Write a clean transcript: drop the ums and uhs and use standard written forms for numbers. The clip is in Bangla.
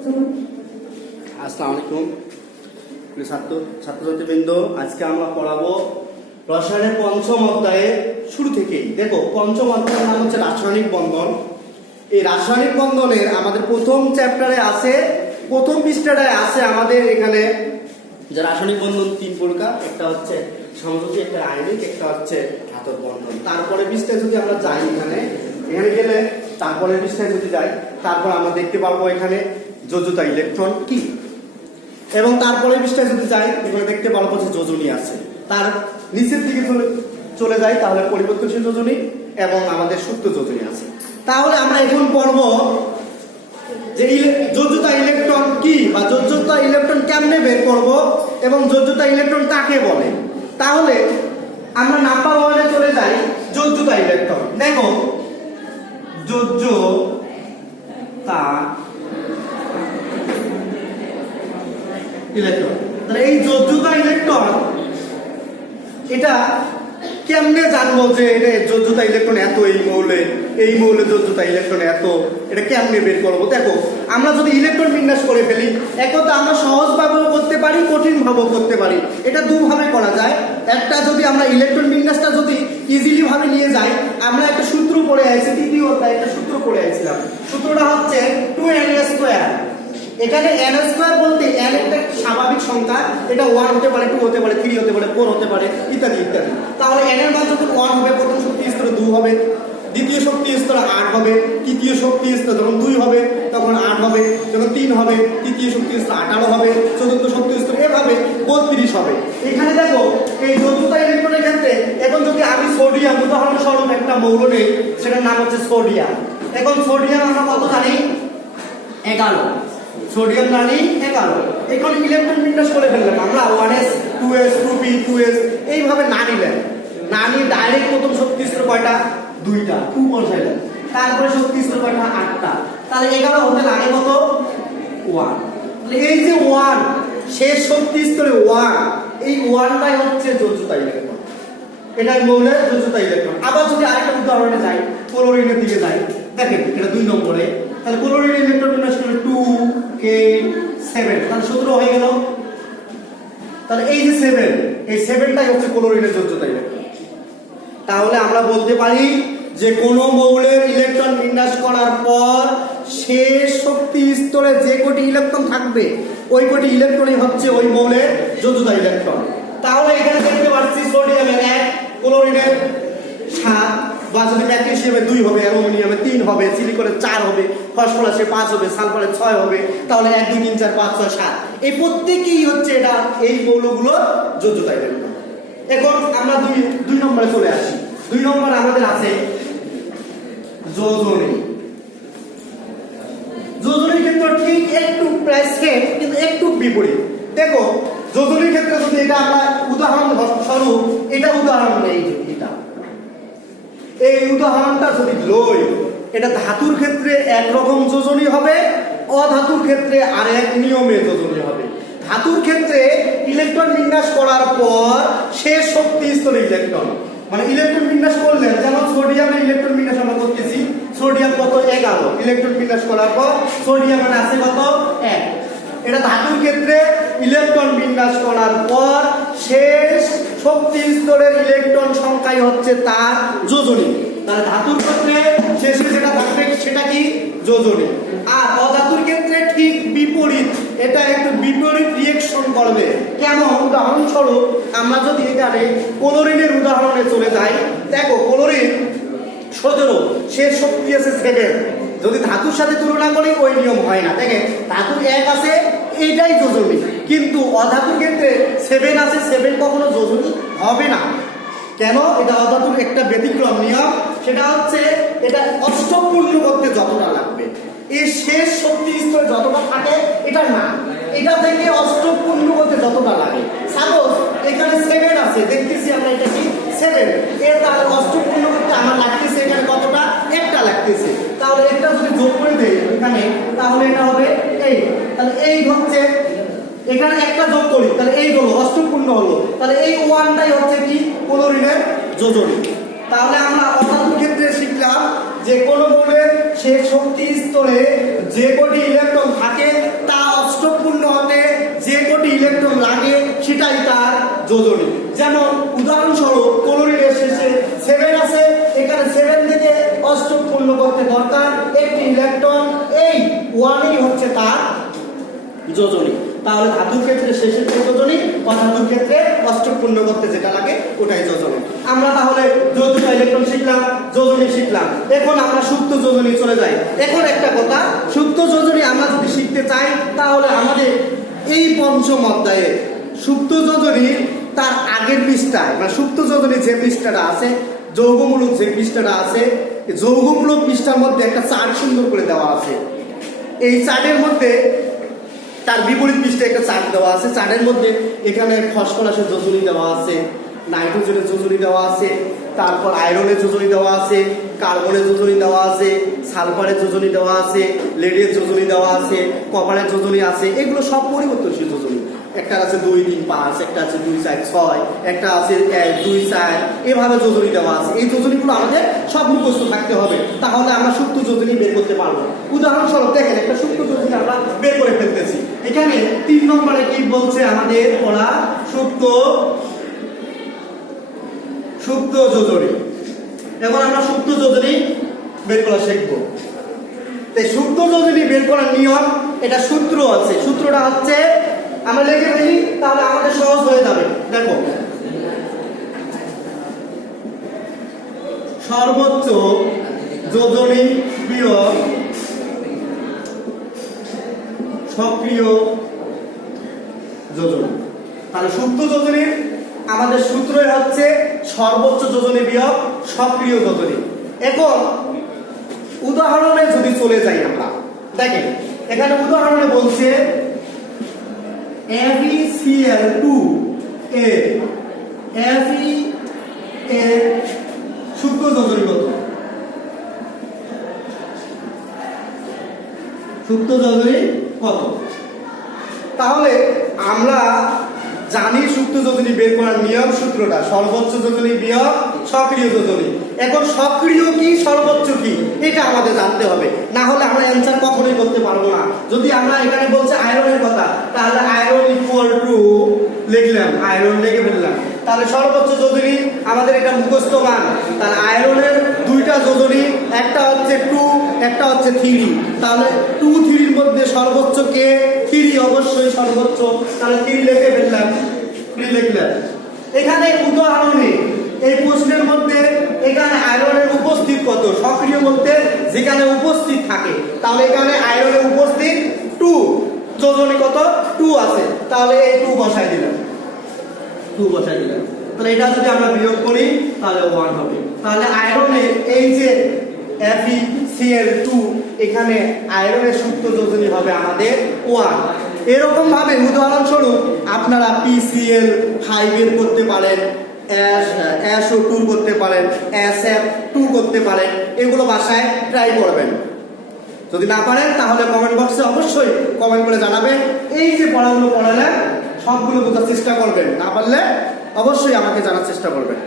আসসালামু আলাইকুম ছাত্রছাত্রীবৃন্দ, আজকে আমরা পড়াবো রসায়নের পঞ্চম অধ্যায়ের শুরু থেকেই। দেখো, পঞ্চম অধ্যায়ের নাম হচ্ছে রাসায়নিক বন্ধন। এই রাসায়নিক বন্ধনের আমাদের প্রথম চ্যাপ্টারে আছে, প্রথম পৃষ্ঠাটায় আছে আমাদের এখানে যে রাসায়নিক বন্ধন তিন প্রকার, একটা হচ্ছে সমযোজী, একটা আয়নিক, একটা হচ্ছে ধাতব বন্ধন। তারপরে পৃষ্ঠায় যদি আমরা যাই, এখানে গেলে তারপরে পৃষ্ঠায় যদি যাই, তারপর আমরা দেখতে পাবো এখানে যোজ্যতা ইলেকট্রন কি, এবং তারপরে পৃষ্ঠায় যদি যাই এখানে দেখতে পাবো যে যোজনী আছে। তার নিচের দিকে চলে যাই তাহলে পরিবর্তনশীল যোজনী এবং আমাদের সুপ্ত যোজনী আছে। তাহলে আমরা এখন পড়বো যে যোজ্যতা ইলেকট্রন কি বা যোজ্যতা ইলেকট্রন কেমনে বের করব এবং যোজ্যতা ইলেকট্রন কাকে বলে। তাহলে আমরা নাম্বার 1 এ চলে যাই, যোজ্যতা ইলেকট্রন। দেখো, যোজ্যতা ইলেকট্রন, তাহলে এই যোজ্যতা ইলেকট্রন এটা কেমনে জানবো যে এটা যোজ্যতা ইলেকট্রন এত, এই মৌলের যোজ্যতা ইলেকট্রন এত, এটা কেমনে বের করবো। দেখো, আমরা যদি ইলেকট্রন বিন্যাস করে ফেলি, একথা আমরা সহজভাবেও করতে পারি, কঠিন ভাবেও করতে পারি। এটা দুভাবে করা যায়। একটা, যদি আমরা ইলেকট্রন বিন্যাসটা যদি ইজিলি ভাবে নিয়ে যাই, আমরা একটা সূত্র পড়ে আইছি, তৃতীয় অধ্যায়ে একটা সূত্র পড়ে আইছিলাম। সূত্রটা হচ্ছে 2n²। এখানে n² বলতে n একটা স্বাভাবিক সংখ্যা, এটা 1 হতে পারে, 2 হতে পারে, 3 হতে পারে, 4 হতে পারে, ইত্যাদি ইত্যাদি। তাহলে n এর মান যখন 1 হবে, প্রথম শক্তি স্তরে 2 হবে, দ্বিতীয় শক্তি স্তরে 8 হবে, তৃতীয় শক্তি স্তরে যখন 2 হবে তখন 8 হবে, যখন 3 হবে তৃতীয় শক্তি স্তরে 18 হবে, চতুর্থ শক্তি স্তরে এভাবে 32 হবে। এখানে দেখো, এই যোজ্যতা ইলেকট্রনের ক্ষেত্রে এখন যদি আমি সোডিয়াম উদাহরণস্বরূপ একটা মৌল নেই, সেটার নাম হচ্ছে সোডিয়াম। এখন সোডিয়াম আমরা কত জানি? 11। সোডিয়াম জানি 11। এখন ইলেকট্রন বিন্যাস করে ফেললাম আমরা 1s 2s 2p 2s এইভাবে না নিলেন, না নিয়ে ডাইরেক্ট প্রথম শক্তি স্তর কয়টা? 2টা, 2 বসাইলেন। তারপরে শক্তি স্তর কয়টা? 8টা। তাহলে 11 হতে লাগে কত? 1। তাহলে এই যে 1 শেষ শক্তি স্তরে 1, এই 1টাই হচ্ছে যোজ্যতা ইলেকট্রন। এটাই মৌলের যোজ্যতা ইলেকট্রন। আবার যদি আরেকটা উদাহরণে যাই, ক্লোরিনের দিকে যাই, দেখেন এটা 2 নম্বরে। তাহলে ক্লোরিন ইলেকট্রন বিন্যাস করলে 2 8 7, তাহলে 17 হয়ে গেল। তাহলে এই যে 7, এই 7টাই হচ্ছে ক্লোরিনের যোজ্যতা ইলেকট্রন। তাহলে আমরা বলতে পারি যে কোন মৌলের ইলেকট্রন বিন্যাস করার পর শেষ শক্তি স্তরে যে কটি ইলেকট্রন থাকবে, ওই কটি ইলেকট্রনই হচ্ছে ওই মৌলের যোজ্যতা ইলেকট্রন। তাহলে এখানে দেখতে পাচ্ছি সোডিয়ামের 1, ক্লোরিনের 7, বা যদি ম্যাগনেসিয়ামে 2 হবে, অ্যালুমিনিয়ামে 3 হবে, সিলিকনে 4 হবে, ফসফরাসে 5 হবে, সালফারে 6 হবে। তাহলে 1 2 3 4 5 6 7 এই প্রত্যেকই হচ্ছে এটা এই মৌলগুলো যোজ্যতা ইলেকট্রন। এখন আমরা 2 নম্বরে চলে আসি। 2 নম্বরে আমাদের আছে যোজনী। যোজনীর ক্ষেত্রে ঠিক একটু প্রায় সেম, কিন্তু একটু বিপরীত। দেখো, যোজনীর ক্ষেত্রে যদি এটা আমরা উদাহরণ স্বরূপ এটা উদাহরণ নেই, এটা এই উদাহরণটা যদি লই, এটা ধাতুর ক্ষেত্রে একরকম যোজনী হবে, অধাতুর ক্ষেত্রে আরেক নিয়মে যোজনী হবে। ধাতুর ক্ষেত্রে ইলেকট্রন বিন্যাস করার পর শেষ শক্তি স্তরে ইলেকট্রন, মানে ইলেকট্রন বিন্যাস করলেন, যেমন সোডিয়ামের ইলেকট্রন বিন্যাস আমরা করতেছি, সোডিয়াম কত? 11। ইলেকট্রন বিন্যাস করার পর সোডিয়াম মানে আছে কত? 1। এটা ধাতুর ক্ষেত্রে ইলেকট্রন বিন্যাস করার পর শেষ শক্তি স্তরের ইলেকট্রন সংখ্যাই হচ্ছে তার যোজনী। তাহলে ধাতুর ক্ষেত্রে শেষে যেটা থাকবে সেটা কি? যোজনী। আর অধাতুর ক্ষেত্রে ঠিক বিপরীত, এটা একটু বিপরীত রিঅ্যাকশন করবে। কেমন? উদাহরণস্বরূপ আমরা যদি এখানে ক্লোরিনের উদাহরণে চলে যাই, দেখো ক্লোরিন 17, শেষ শক্তি আছে 7। যদি ধাতুর সাথে তুলনা করি ওই নিয়ম হয় না। দেখেন, ধাতুর 1 আছে, এইটাই যোজনী, কিন্তু অধাতুর ক্ষেত্রে 7 আছে, 7 কখনো যোজনী হবে না। কেন? এটা অধাতুর একটা ব্যতিক্রম নিয়ম, সেটা হচ্ছে এটা অষ্টক পূর্ণ করতে যতটা লাগবে, এই শেষ শক্তি স্তরে যতটা থাকে এটা না, এটা থেকে অষ্টক পূর্ণ করতে যতটা লাগে। সাপোজ এখানে 7 আছে, দেখতেছি আমরা এটা কি 7, এর তাহলে অষ্টক পূর্ণ করতে আমার লাগতেছে এখানে কতটা? 1টা লাগতেছে। তাহলে একটা যদি যোগ করে দেই এখানে, তাহলে এটা হবে 8। তাহলে 8 হচ্ছে, এখানে একটা যোগ করি তাহলে 8 হলো, অষ্টপূর্ণ হলো। তাহলে এই 1টাই হচ্ছে কি? ক্লোরিনের যোজনী। তাহলে আমরা অধাতুর ক্ষেত্রে শিখলাম যে কোন মৌলের শেষ শক্তি স্তরে যে কটি ইলেকট্রন থাকে যোজনী। যেমন উদাহরণস্বরূপ ক্লোরিনের শেষে 7 আছে, এখানে 7 থেকে অষ্টক পূর্ণ করতে দরকার একটি ইলেকট্রন, এই 1ই হচ্ছে তার যোজনী। তাহলে ধাতুর ক্ষেত্রে শেষের যে যোজনী, অধাতুর ক্ষেত্রে অষ্টক পূর্ণ করতে যেটা লাগে ওটাই যোজনী। আমরা তাহলে যৌতুক ইলেকট্রন শিখলাম, যোজনী শিখলাম। এখন আমরা সুপ্ত যোজনী চলে যাই। এখন একটা কথা, সুপ্ত যোজনী আমরা যদি শিখতে চাই তাহলে আমাদের এই পঞ্চম অধ্যায়ে সুপ্ত যোজনী তার আগের পৃষ্ঠায়, মানে সুপ্ত যোজনী যে পৃষ্ঠাটা আছে, যৌগমূলক যে পৃষ্ঠাটা আছে, যৌগমূলক পৃষ্ঠার মধ্যে একটা চার্ট সুন্দর করে দেওয়া আছে। এই চার্টের মধ্যে তার বিপরীত পৃষ্ঠে একটা চার্ট দেওয়া আছে। চার্টের মধ্যে এখানে ফসফরাসের যোজনী দেওয়া আছে, নাইট্রোজেনের যোজনী দেওয়া আছে, তারপর আয়রনের যোজনী দেওয়া আছে, কার্বনের যোজনী দেওয়া আছে, সালফারের যোজনী দেওয়া আছে, লেডের যোজনী দেওয়া আছে, কপারের যোজনী আছে। এগুলো সব পরিবর্তনশীল যোজনী। একটা আছে 2, 3, 5, একটা আছে 2, 4, 6, একটা আছে 1, 2, 4, এভাবে যোজনী দেওয়া আছে। এই যোজনীগুলো আমাদের সব মুখস্থ থাকতে হবে, তাহলে আমরা সুপ্ত যোজনী বের করতে পারবো। উদাহরণস্বরূপ দেখেন, একটা সুপ্ত যোজনী আমরা বের করে ফেলতেছি। এখানে 3 নম্বরে কি বলছে আমাদের পড়া, সুপ্ত যোজনী। এখন আমরা সুপ্ত যোজনী বের করা শিখবো। সুপ্ত যোজনী বের করার নিয়ম, এটা সূত্র আছে। সূত্রটা হচ্ছে, আমরা লিখে ফেলি তাহলে আমাদের সহজ হয়ে যাবে। দেখো, সর্বোচ্চ যোজনী বিয়োগ সক্রিয় যোজনী। তাহলে সুপ্ত যোজনীর আমাদের সূত্রই হচ্ছে সর্বোচ্চ যোজনী বিয়োগ সক্রিয় যোজনী। এখন উদাহরণে যদি চলে যাই আমরা, দেখেন এখানে উদাহরণে বলছে FeCl2 Fe এর সুপ্ত যোজনী কত? সুপ্ত যোজনী কত? তাহলে আমরা জানি সুপ্ত যোজনী বের করার নিয়ম, সূত্রটা সর্বোচ্চ যোজনী বিয়োগ সক্রিয় যোজনী। এখন সক্রিয় কি সর্বোচ্চ কি এটা আমাদের জানতে হবে, না হলে আমরা অ্যান্সার কখনোই করতে পারবো না। যদি আমরা এখানে বলছে আয়রনের কথা, তাহলে আয়রন ইকুয়াল টু লিখলাম, আয়রন লিখে ফেললাম। তাহলে সর্বোচ্চ যোজনী আমাদের এটা মুখস্থ মান। তাহলে আয়রনের 2টা যোজনী, একটা হচ্ছে 2, একটা হচ্ছে 3। তাহলে 2, 3-র মধ্যে সর্বোচ্চ কে? 3 অবশ্যই সর্বোচ্চ। তাহলে 3 লিখে ফেললাম, 3 লিখলাম। এখানে উদাহরণে এই প্রশ্নের মধ্যে এখানে আয়রনের উপস্থিত কত? সক্রিয় বলতে যেখানে উপস্থিত থাকে, তাহলে এখানে আয়রনের উপস্থিত 2, যোজনী কত? 2 আছে। তাহলে এই 2 বসাই দিলাম, 2 বসাই দিলাম। তাহলে এটা যদি আমরা বিয়োগ করি তাহলে 1 হবে। তাহলে আয়রনের এই যে FeCl2, এখানে আয়রনের সুপ্ত যোজনী হবে আমাদের 1। এরকম ভাবে উদাহরণস্বরূপ আপনারা PCl5 বের করতে পারেন, SO2 করতে পারেন, SF2 করতে পারেন। এগুলো বাসায় ট্রাই করবেন। যদি না পারেন তাহলে কমেন্ট বক্সে অবশ্যই কমেন্ট করে জানাবেন। এই যে পড়াগুলো পড়ালেন সবগুলো বোঝার চেষ্টা করবেন, না পারলে অবশ্যই আমাকে জানার চেষ্টা করবেন।